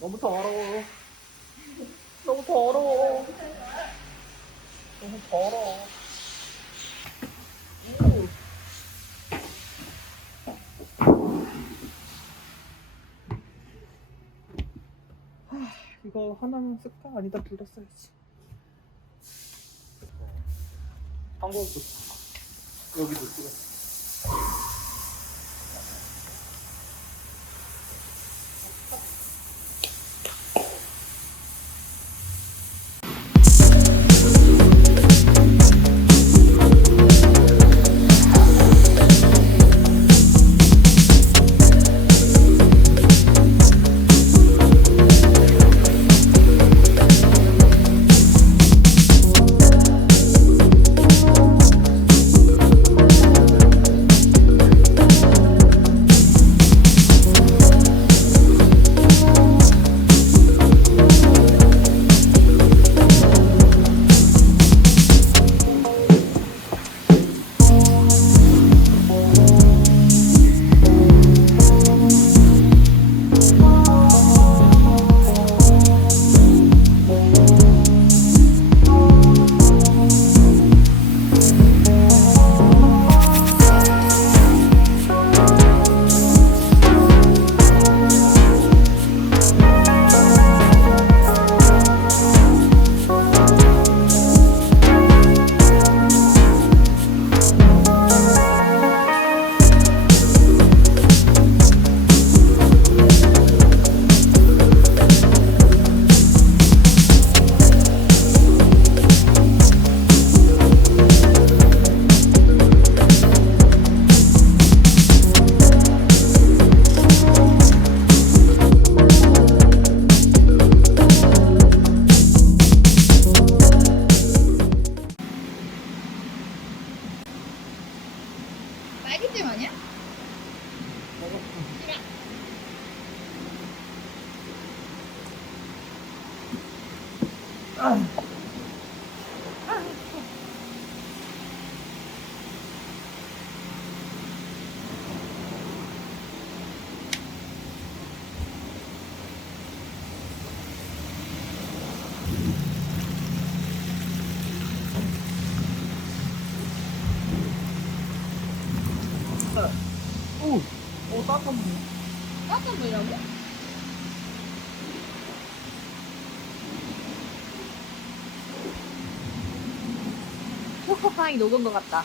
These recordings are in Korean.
너무 더러워. 너무 더러워. 너무 더러워. 이거 하나만 쓸까? 아니다, 둘 다 써야지. 한국도 여기도 찍어. 딸기잼 아니야? 오, 따뜻한 물. 따뜻한 물이라고? 초코파이 녹은 것 같다.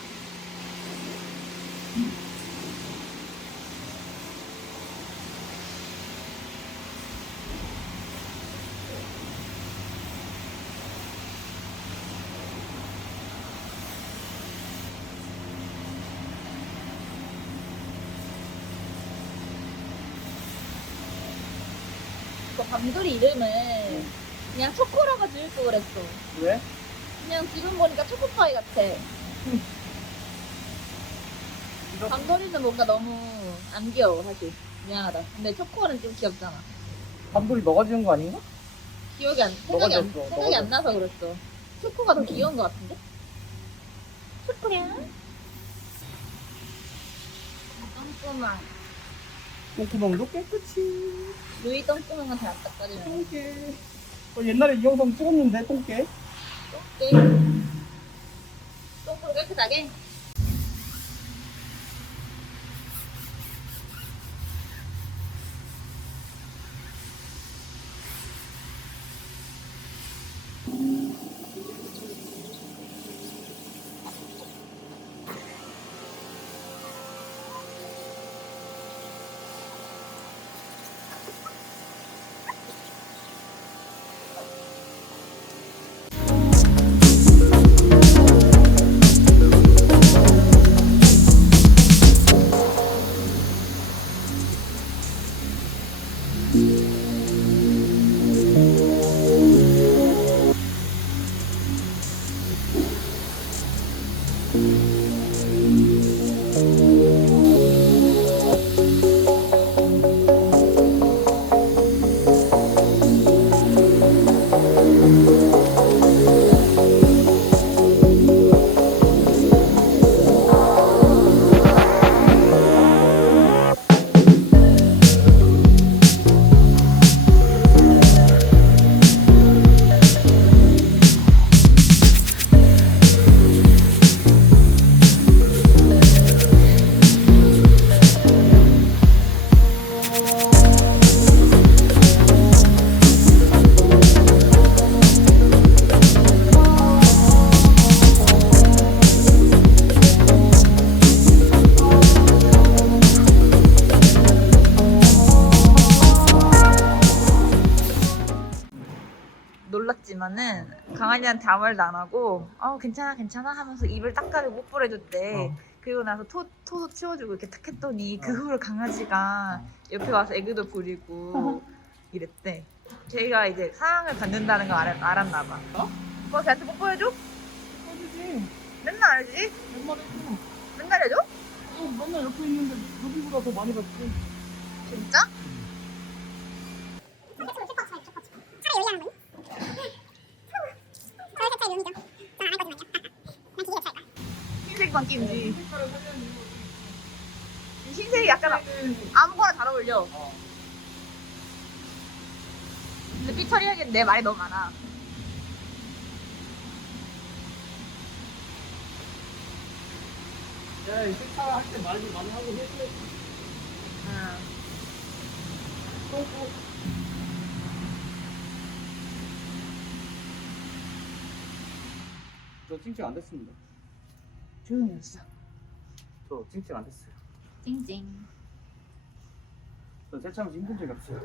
밤돌이 이름을 그냥 초코라고 지을 걸 그랬어. 왜? 그냥 지금 보니까 초코파이 같아. 밤돌이는 뭔가 너무 안 귀여워 사실. 미안하다. 근데 초코는 좀 귀엽잖아. 밤돌이 너가 지은 거 아닌가? 기억이 안 너가 생각이 지었어, 생각이 너가 안 나서 그랬어. 초코가 더 귀여운 것 같은데? 초코야? 똥구멍. 똥구멍도 깨끗이. 루이 똥구멍은 잘 안 닦아주면. 똥개. 옛날에 이 영상 찍었는데, 똥개. 똥개. 똥구를 깨끗하게. 놀랐지만은 강아지한테 아무 말도 안 하고 괜찮아 괜찮아 하면서 입을 딱 가리고 못 뿌려줬대. 그리고 나서 토도 치워주고 이렇게 탁 했더니 그거를 강아지가 옆에 와서 애교도 부리고 이랬대. 걔가 이제 사랑을 받는다는 걸 알았나 봐. 오빠 걔한테 뽀뽀해줘? 해주지. 맨날 알지? 맨날 해줘. 맨날 해줘? 맨날 옆에 있는데 여기보다 더 많이 받지. 진짜? 흰색 바뀜지. 흰색이 약간 아무거나 잘 어울려. 근데 삐 처리하기엔 내 말이 너무 많아. 야, 이 세차 할 때 말 좀 많이 하고 해줘야지. 응. 저 찡찡 안 됐습니다. 조용히 했어. 저 찡찡 안 됐어요. 찡찡. 저 세차하면서 힘든 적이 없어요.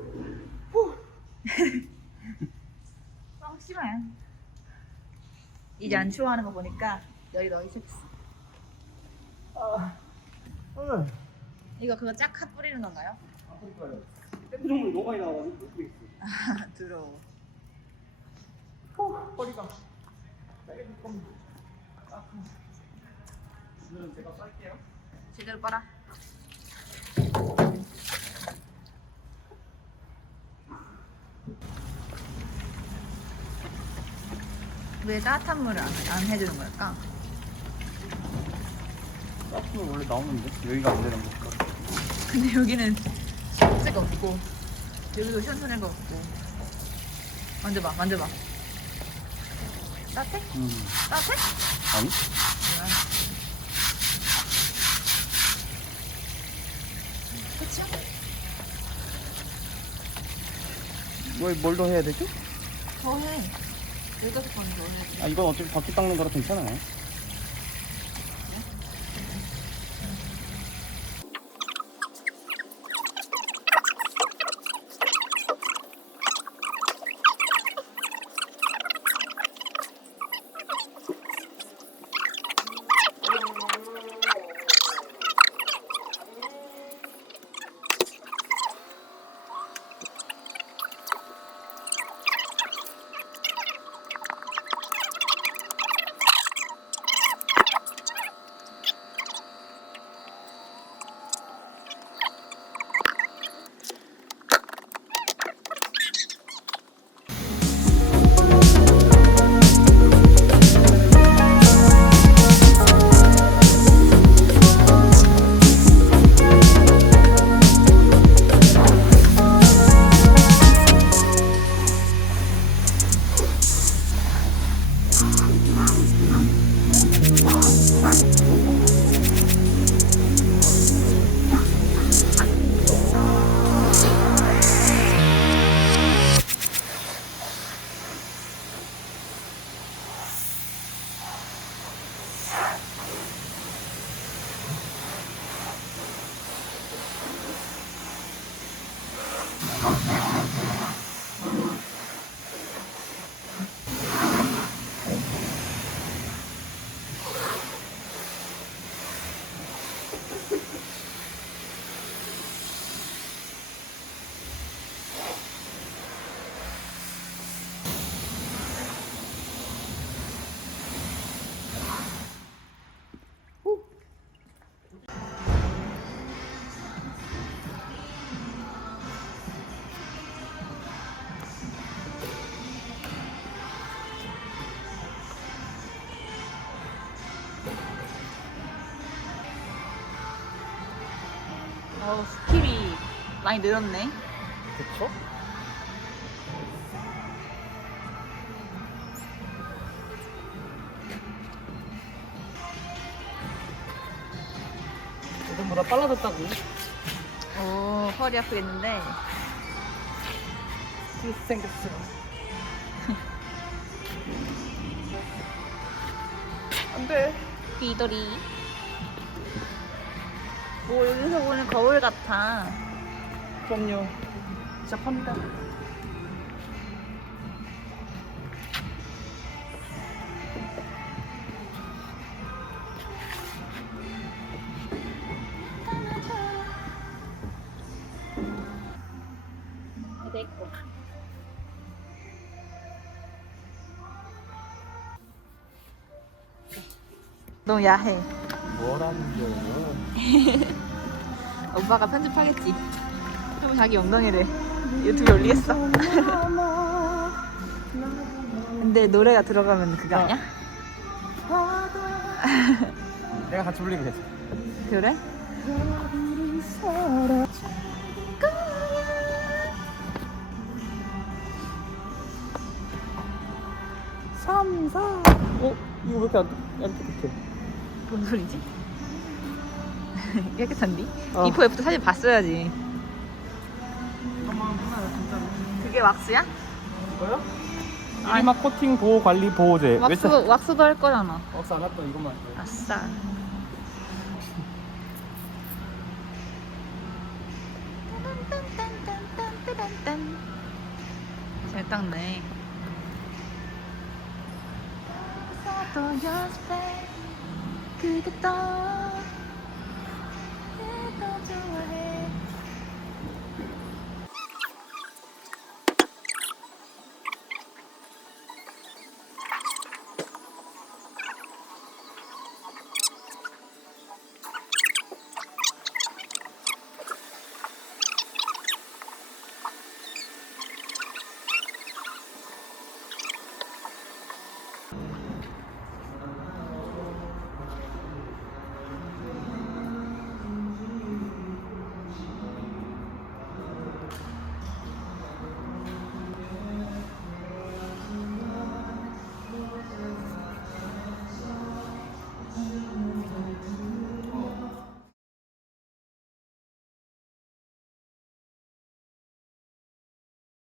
확실해. 이제 안 추워하는 거 보니까 열이 더 있었어. 이거 그거 짝핫 뿌리는 건가요? 아, 그러니까요. 땜종물이 너무 많이 나와가지고 못 뿌리겠어. 아, 더러워. 허리가 빨개질 겁니다. 오늘은 제가 쌀게요. 제대로 빨아. 왜 따뜻한 물을 안 해주는 걸까? 쌀면 원래 나오는데 여기가 안 되는 걸까? 근데 여기는 식재가 없고 여기도 시원찮은 없고. 만져봐 만져봐. 따뜻해? 따뜻해? 아니? 뭐야? 그치요? 뭘 더 해야 되죠? 더 해. 15번 더 해야지. 아, 이건 어차피 바퀴 닦는 거라 괜찮아요. 스킵이 많이 늘었네. 그쵸? 예전보다 빨라졌다고. 오, 허리 아프겠는데. 그렇게 생겼어. 안 돼. 귀돌이. 오, 여기서 보는 거울 같아. 그럼요. 시작합니다. 너무 야해. 뭐라는 거예요? 오빠가 편집하겠지. 그럼 자기 엉덩이를 유튜브에 올리겠어. 근데 노래가 들어가면 그거 아니야? 내가 같이 불리면 되지. 그래? 삼사. 이거 왜 이렇게 안 깨끗해? 뭔 소리지? 깨끗한디? 어. 비포 애프터 사진 봤어야지. 잠깐만 하나요 진짜로. 그게 왁스야? 이거요? 이리막 코팅 보호 관리 보호제. 왁스도 할 거잖아. 왁스 안 왔던 이것만 할게요. 아싸. 잘 닦네. 그게 떠